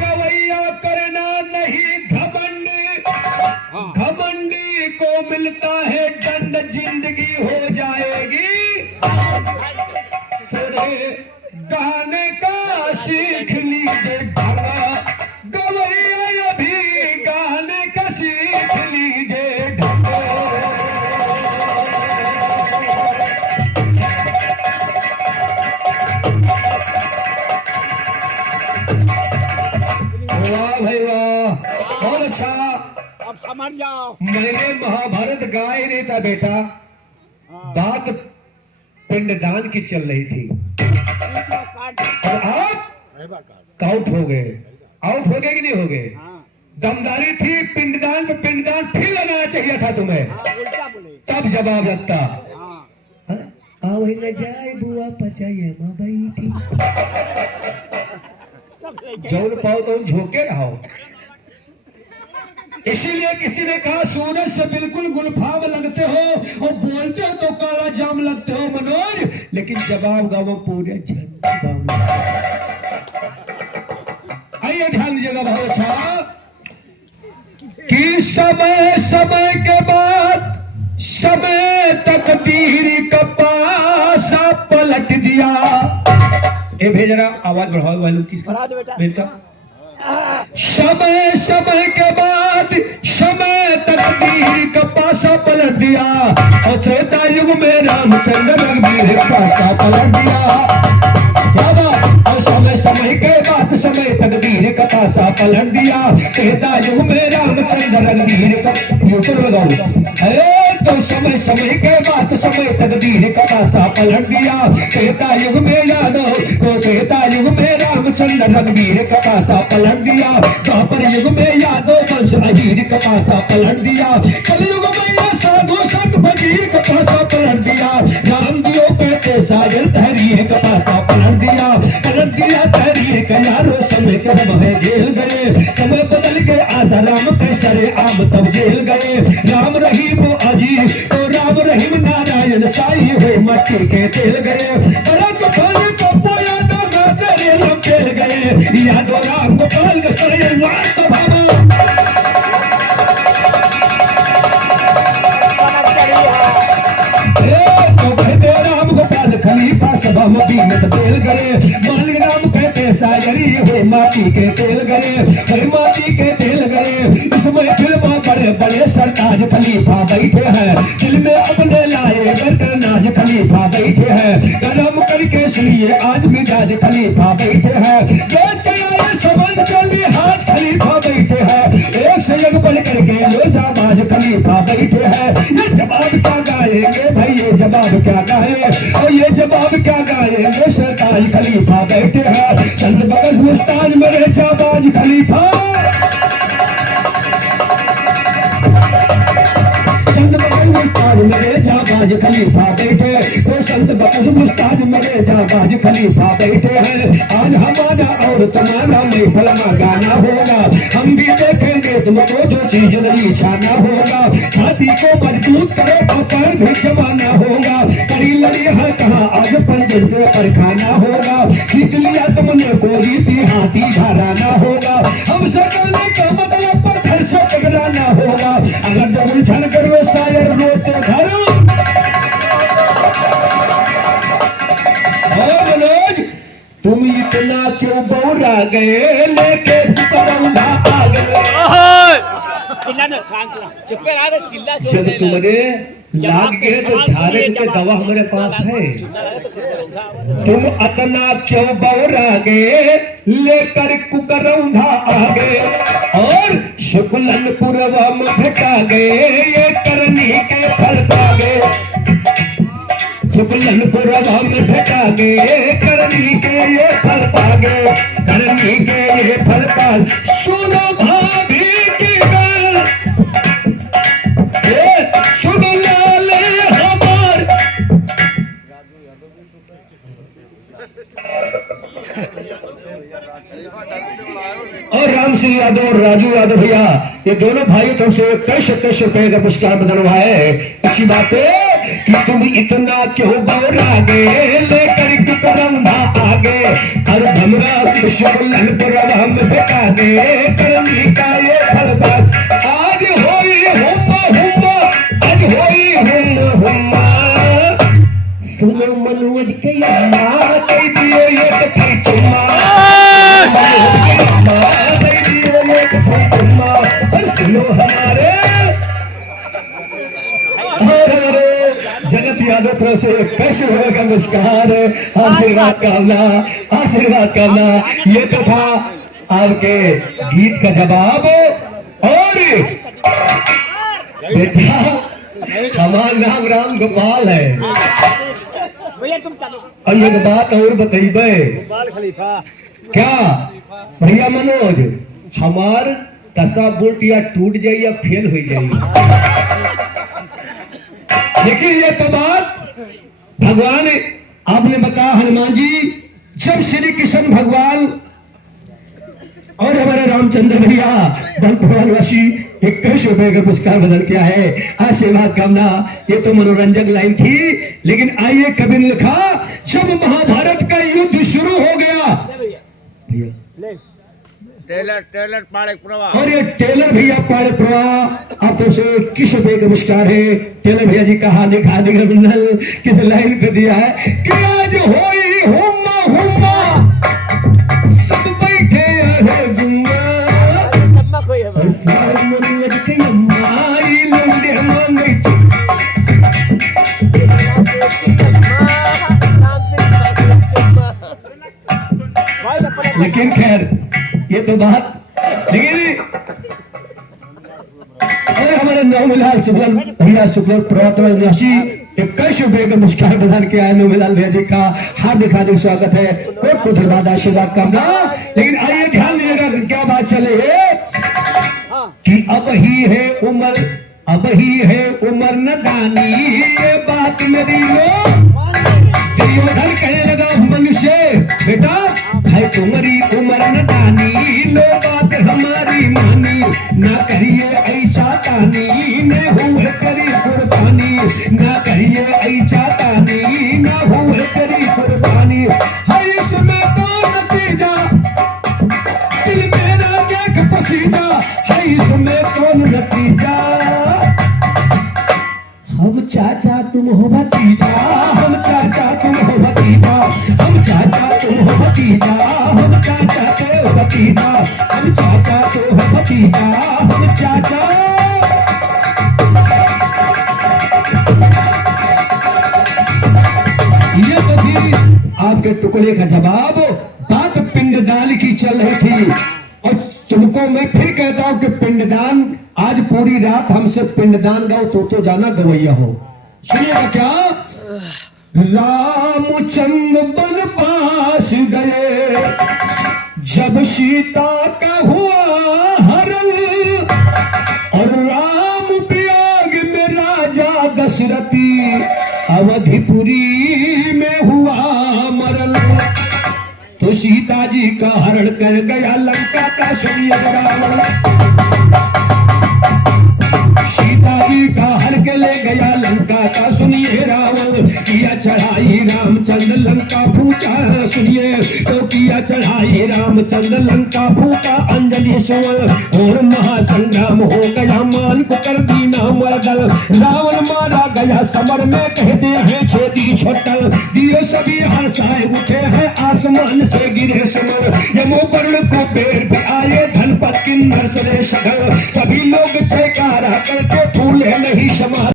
गवैया करना नहीं घमंड, घमंडी को मिलता है दंड, जिंदगी हो जाएगी गाने का सीख लीजिए ढंगा, गवैया अभी गाने का सीख लीजिए ढंगा। वाह भाई वाह, बहुत अच्छा। अब समझ जाओ। मैंने महाभारत गाए नहीं था बेटा, बात पिंडदान की चल रही थी और आप आउट हो गए। आउट हो गए कि नहीं हो गए? दमदारी थी, पिंडदान पे पिंडदान फिर लगाना चाहिए था तुम्हें, तब जवाब लगता। आओ न जाए बुआ पचाइए माँ बैठी, जौन पाओ तो झोंके रहो। इसीलिए किसी ने कहा सूरज से बिल्कुल गुलफाम लगते हो और बोलते हो तो काला जाम लगते हो मनोज, लेकिन जवाब गाओ पूरे झंझाम। आइए ध्यान दीजिएगा, बहुत अच्छा। कि समय समय के बाद समय तकदीर का पासा पलट दिया। ए भेज रहा, आवाज बढ़ाओ वालों किसका बेटा। समय समय के बाद समय तकदीर का पासा पलट दिया, और त्रेता युग में रामचंद्र रघुवीर पासा पलट दिया। और समय समय के बाद समय तकदीर का पासा पलट दिया, त्रेता युग में रामचंद्र रघुवीर का लगाओ। तो समय समय के बाद समय तकदीर का पासा पलट दिया, त्रेता युग में यादव को त्रेता युग में रामचंद्र रघुवीर का पासा पलट दिया, द्वापर युग में यादव वंश अहीर का पासा पलट दिया, कलयुग में यह साधु संत फकीर का पासा पलट दिया, राम दियो कहते साजन तहरीर का पासा पलट दिया तहरीर का यारो समय के है जेल गए, समय बदल के आजा राम के सरे आम तब जेल गए, राम रहीम अजी तो राम रहीम नारायण साई हुए मट्टी के तेल गए, भरत फल को पोया ना तेरे लम खेल गए, यादो राम गोपाल के सरे लात भावा। राम गोपाल खलीफा सभा में बीनत तेल गए, मालिक राम कहते सागरी हुए माटी के तेल गए, माटी के तेल गए। इसमें फिल्म बड़े बड़े सरताज खलीफा बैठे हैं, दिल में अपने लाए बरकर नाज खलीफा बैठे हैं, गरम करके सुनिए आज मिजाज खलीफा बैठे हैं, संबंध के लिहाज खलीफा बैठे हैं, एक से एक बढ़ करके लो जाबाज खलीफा बैठे हैं। ये जवाब क्या गाएंगे भाई, ये जवाब क्या गाए, और ये जवाब क्या गाएंगे, सरताज खलीफा बैठे हैं, चंद बगल मुस्ताज मेरे जाबाज खलीफा, मेरे जाबाज खलीफा बैठे, तो संत बकस मुस्ताद मेरे जाबाज खलीफा बैठे हैं। आज हमारा और तुम्हारा महफिल में गाना होगा, हम भी देखेंगे तुमको जो चीज नहीं छाना होगा, छाती को मजबूत करो पकड़ भी जमाना होगा, कड़ी लड़ी है कहाँ आज पंजन के पर खाना होगा, जीत लिया तुमने को रीति हाथी घराना होगा, हमसे कहने का मतलब पत्थर से टकराना होगा, अगर जब उलझन करो शायर रोते घरों। मनोज तुम इतना क्यों बौरा गए, लेके परौंधा आ गए। जब तुमने लाग गए तो झाड़े के दवा हमारे पास है, तुम इतना क्यों बौरा गए, लेकर कुकरौंधा आ गए, और शुक्लनपुरवा में भेटा गए, ये करनी के फल पा गए, शुक्लनपुरवा में भेटा गए, करनी के ये फल पा गए, करनी के ये फल पा। सुनो भाभी की गल, सुन लाले हमार, और राम सिंह यादव राजू यादव भैया, ये दोनों भाइयों तुमसे 23 रुपए का पुरस्कार बदलवा है। अच्छी बात है कि तुम इतना क्यों बौरा गए, लेकर कुतरंधा आगे, और भमरा कृष्ण पर हम बेटा दे, करनी का ये फल बस आज होई हुम्मा हुम्मा, आज होई हुम्मा हुम्मा। सुनो मनोज के अम्मा कह दियो ये कथई चुम्मा, सुनो हमारे जगत यादव तरफ से 21 रुपए का नमस्कार, आशीर्वाद करना। ये तो था आपके गीत का जवाब। और बेटा हमारा नाम राम गोपाल है। भैया तुम चलो। और एक बात और बताइए खलीफा क्या भैया मनोज, हमार दशा बुल्ट या टूट जाए या फेल हो जाए, लेकिन ये तो बात भगवान आपने बताया। हनुमान जी जब श्री कृष्ण भगवान और हमारे रामचंद्र भैया भगवानवासी 21 रुपए का पुरस्कार बदल किया है, आशीर्वाद कामना। ये तो मनोरंजक लाइन थी, लेकिन आइए कवि ने लिखा जब महाभारत का युद्ध शुरू हो गया भैया, टेलर पाड़े प्रवाह, और ये टेलर भैया पाड़े प्रवाह आप तो से 21 रुपए का पुरस्कार है। टेलर भैया जी का हार्दिक अभिनंदन। किस लाइन पे दिया है कि आज होई हुम्मा हुम्मा, सब बैठे रहे गुम्मा, और सारे मनोज के अम्मा ई लौंडे मांगे लेकिन खैर ये तो बात। लेकिन और हमारे नौमिलाल शुक्ल भैया शुक्ल प्रवर्तवासी 21 रुपए का पुरस्कार प्रदान किया है। नौमिलाल भैया जी का हार्दिक स्वागत है, को धन्यवाद आशीर्वाद करना। लेकिन आइए ध्यान दीजिएगा क्या बात चले कि अब ही है उम्र नदानी, ये बात मेरी लो दुर्योधन कहने लगा मनुष्य बेटा है तुम्हारी उम्र नदानी, लो बात हमारी मानी, ना करिए ऐसा तानी, न हुए करी कुर्बानी, ना करिए ऐसा तानी, ना हुए करी कुर्बानी, है इसमें तो नतीजा दिल मेरा देख पसीजा, है इसमें तो नतीजा। हम चाचा तुम हो भतीजा, हम चाचा तुम हो भतीजा, हम चाचा तुम हो भतीजा, हम चाचा तो हो भतीजा, हम चाचा तो हो भतीजा, हम चाचा। ये तो थी आपके टुकड़े का जवाब। बात पिंडदान की चल रही थी, और तुमको मैं फिर कहता हूं कि पिंडदान आज पूरी रात हमसे पिंडदान गाओ तो जाना गवैया हो। सुनिएगा क्या, रामचंद्र वन पास गए जब सीता का हुआ हरण, और राम वियोग में राजा दशरथी अवधिपुरी में हुआ मरण। तो सीता जी का हरण कर गया लंका का सुनिए रावण, सीता जी का हर के ले गया लंका का सुनिए रावण, किया चढ़ाई रामचंद्र लंका फूटा सुनिए, तो किया चढ़ाई रामचंद्र लंका फूटा अंजलि सुवन, और महासंग्राम हो गया मान को कर दीना मरदल, रावण मारा गया समर में कह दे है छोटी छोटल, दियो सभी हर्षाए उठे हैं आसमान से गिरे समर, यमो वर्ण को पेड़ पे आए धनपत किन्नर से सगल, सभी लोग जयकारा करके फूले नहीं समा।